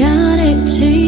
ရတဲ့အချိန်